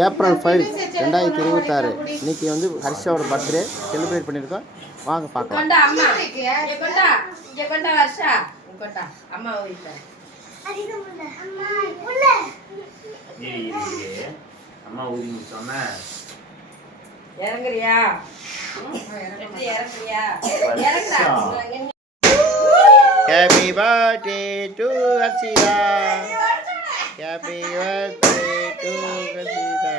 April 5 2026 இன்னைக்கு வந்து ஹர்ஷாவோட birthday celebrate பண்ணியிருக்கோம். வாங்க பார்க்கலாம். அம்மா ஊதி சொன்ன இறங்குறியா? Happy birthday to Harshita. Happy birthday to Harshita.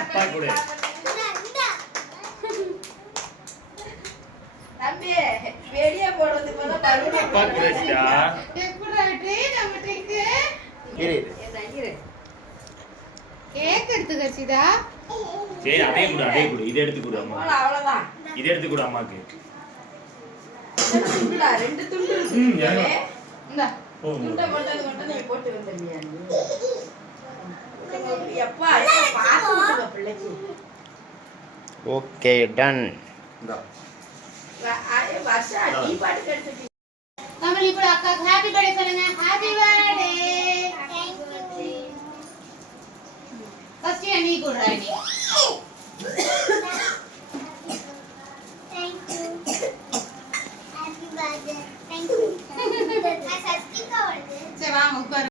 அப்பா கூட தம்பி வெளியே போறது போல பலூன் அப்பா கூடடா எப்படா ட்ரெயின் நம்மட்டக்கு இரு கேக் எடுத்து கச்சிதா. சரி அதே கூட இத எடுத்து கொடு அம்மா. அவ்வளவுதான். இத எடுத்து கொடு அம்மாக்கு. துண்டுடா ரெண்டு துண்டு இருக்கு. இந்தா துண்ட மட்டும் நீ போட்டு வந்திருக்கியா நீ? எப்பா பாத்து பிள்ளைக்கு. Okay done. இந்தா வர்ஷா நீ பாட்டு எடுத்து நம்ம இப்போ அக்காக்கு ஹேப்பி பர்த்டே சொல்லுங்க. Happy birthday. Thank you. First நீ குடுறா நீ.